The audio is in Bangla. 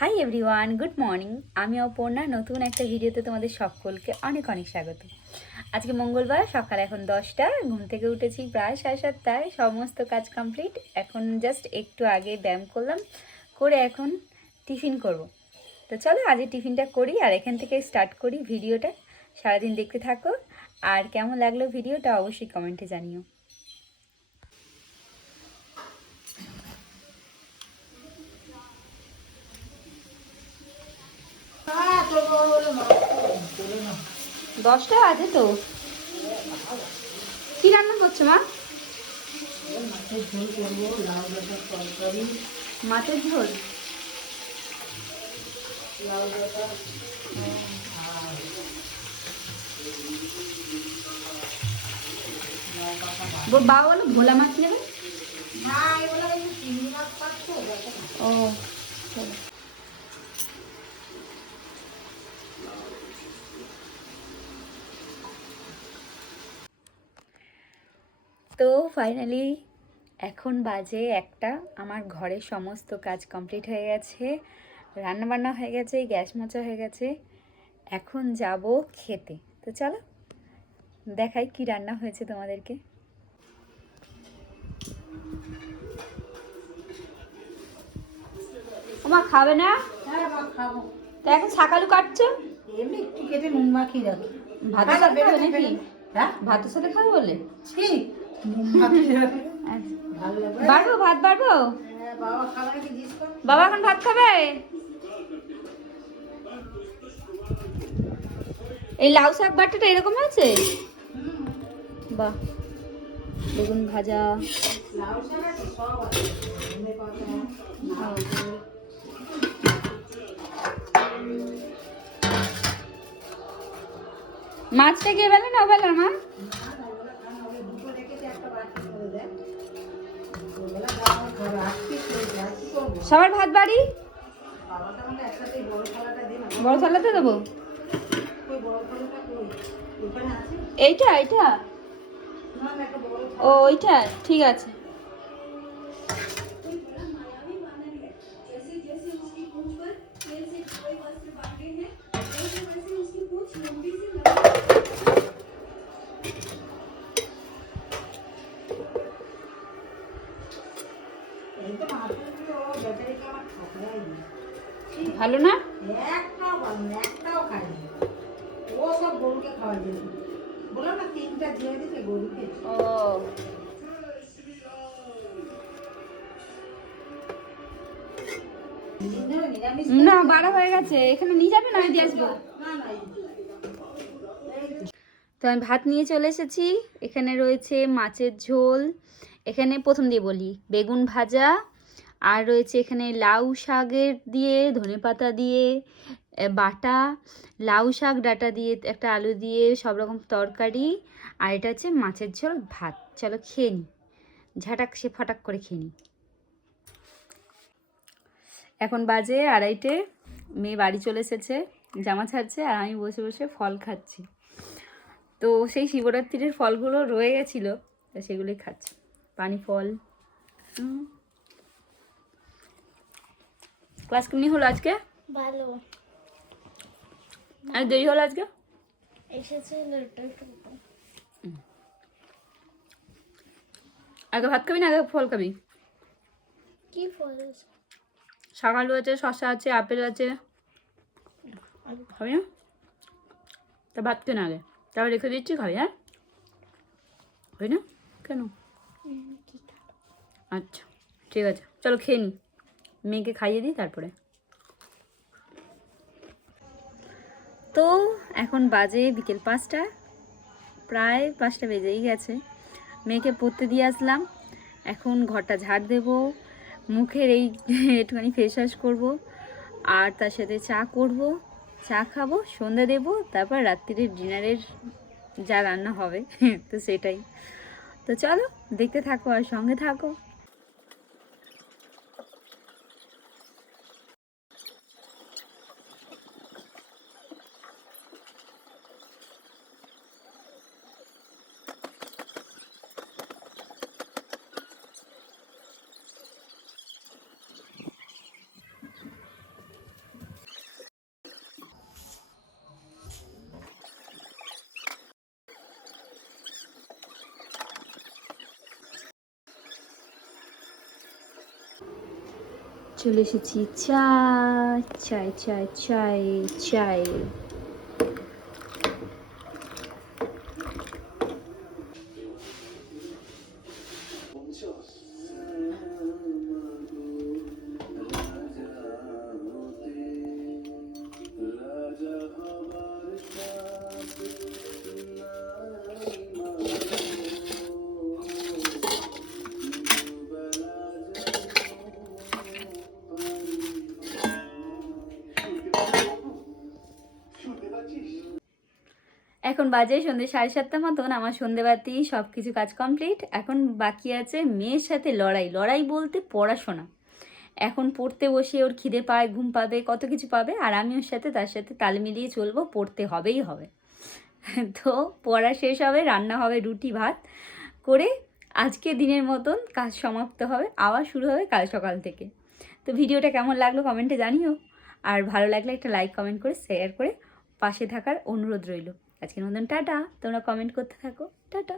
Hi everyone, good morning. আমি অপর্ণা, নতুন একটা ভিডিওতে তোমাদের সকলকে অনেক অনেক স্বাগত। আজকে মঙ্গলবার, সকাল এখন 10টা, ঘুম থেকে উঠেছি প্রায় 7:30টায়, সমস্ত কাজ কমপ্লিট। এখন জাস্ট একটু আগে ব্যায়াম করলাম, করে এখন টিফিন করব। তো চলো আজকে টিফিনটা করি আর এখান থেকে স্টার্ট করি ভিডিওটা। সারাদিন দেখতে থাকো, আর কেমন লাগলো ভিডিওটা অবশ্যই কমেন্টে জানিও। দশটা আছে তো। কি রান্না করছো মা? মাছের ঝোল করবো, লাউ ডাঁটার তরকারি। মাছের ঝোল, লাউ ডাঁটা বাবা বলো ভোলা মাছ নেবে। না, এগুলো চিংড়ি মাছ পাচ্ছ? ও, তো ফাইনালি এখন বাজে 1টা। আমার ঘরের সমস্ত কাজ কমপ্লিট হয়ে গেছে, রান্নাবান্না হয়ে গেছে, গ্যাস মোছা হয়ে গেছে। এখন যাব খেতে। তো চলো দেখাই কি রান্না হয়েছে তোমাদেরকে। তোমার খাবে না? হ্যাঁ মা, খাবো। তা এখন সকালু কাটছো? এমনি একটু কেটে নুন মাখিয়ে রাখি। ভাতের সাথে খাবে নাকি? হ্যাঁ, ভাতের সাথে খাবে বলে? ছি, নুন মাখিয়ে রাখি। আচ্ছা, ভালো লাগবে। বাড়বো ভাত বাড়বো। হ্যাঁ, বাবা খাবে নাকি জিজ্ঞেস কর। বাবা এখন ভাত খাবে? এই লাউ শাক বাটাটা এরকম আছে? বাহ, বেগুন ভাজা। লাউ শাক আছে, সব আছে। ধনে পাতা, নারকেল। মাছটা কে বেলে না বেলার মা? না না, ওগুলো খানা হবে। দুটো রেখেছে, একটা বাটি করে দেয়। ওগুলো খাওয়া খাবে। আজকে খেয়েছে, আর কি করবো? সবার ভাত বাড়ি? বাবাটা আমাকে একসাথে বড় থালাটা দিন। বড় থালাতে দেবো? ওই বড় থালাটা কই? ওখানে আছে? এইটা এইটা? না না, একটা বড় ও থালা। ওইটা ঠিক আছে। এই তো মাছগুলো ও বেচারিকে আমার ঠকরাই দিই। ভালো না? একটাও ভালো না, একটাও খায়নি। ও সব গরুকে খাওয়াই দিয়েছে। বললাম না, 3টা দিয়ে দিতে গরুকে। ও, দিন ধরে নিরামিষ না বাড়া হয়ে গেছে, এখানে নিয়ে যাবে না? আমি দিয়ে আসবো। না না, তো আমি ভাত নিয়ে চলে এসেছি। এখানে রয়েছে মাছের ঝোল, এখানে প্রথম দিয়ে বলি বেগুন ভাজা, আর রয়েছে এখানে লাউ শাকের দিয়ে ধনেপাতা দিয়ে বাটা, লাউ শাক ডাঁটা দিয়ে একটা আলু দিয়ে সব রকম তরকারি, আর এটা হচ্ছে মাছের ঝোল ভাত। চলো খেয়ে নিই, ঝাটাক সে ফটাক করে খেয়ে নিই। এখন বাজে 2:30, মেয়ে বাড়ি চলে এসেছে, জামা ছাড়ছে, আর আমি বসে বসে ফল খাচ্ছি। তো সেই শিবরাত্রির ফলগুলো রয়ে গেছিলো, তো সেগুলোই খাচ্ছি, পানি ফল। ক্লাস কেমনি হলো আজকে? ভালো আর দেরি হলো আজকে? এসেছে লেটার। আগে ভাত খাবি না আগে ফল খাবি? কি ফল আছে? শাকালু আছে, শশা আছে, আপেল আছে, খাবি না? তা ভাত কেন আগে, তারপর রেখে দিচ্ছি, খাবি? হ্যাঁ, হয় না কেন? আচ্ছা ঠিক আছে, চলো খেয়ে নিই, মেয়েকে খাইয়ে দিই তারপরে। তো এখন বাজে বিকেল 5টা, প্রায় 5টা বেজেই গেছে। মেয়েকে পড়তে দিয়ে আসলাম, এখন ঘরটা ঝাড় দেবো, মুখের এই একটুখানি ফেস ওয়াশ করবো, আর তার সাথে চা করব, চা খাবো, সন্ধ্যা দেবো, তারপর রাত্রির ডিনারের যা রান্না হবে তো সেটাই। তো চলো দেখতে থাকো আর সঙ্গে থাকো। চলে এসেছি চা, চাই চাই চাই চাই। এখন বাজে সন্ধ্যে 7:30 মতন। আমার সন্ধেবাতি সব কিছু কাজ কমপ্লিট। এখন বাকি আছে মেয়ের সাথে লড়াই। লড়াই বলতে পড়াশোনা। এখন পড়তে বসে ওর খিদে পায়, ঘুম পাবে, কত কিছু পাবে, আর আমি ওর সাথে তার সাথে তাল মিলিয়ে চলবো, পড়তে হবেই হবে। তো পড়া শেষ হবে, রান্না হবে রুটি ভাত করে, আজকে দিনের মতন কাজ সমাপ্ত হবে, আবার শুরু হবে কাল সকাল থেকে। তো ভিডিওটা কেমন লাগলো কমেন্টে জানিও, আর ভালো লাগলে একটা লাইক কমেন্ট করে শেয়ার করে পাশে থাকার অনুরোধ রইল। আজকের মতন টাটা, তোমরা কমেন্ট করতে থাকো, টাটা।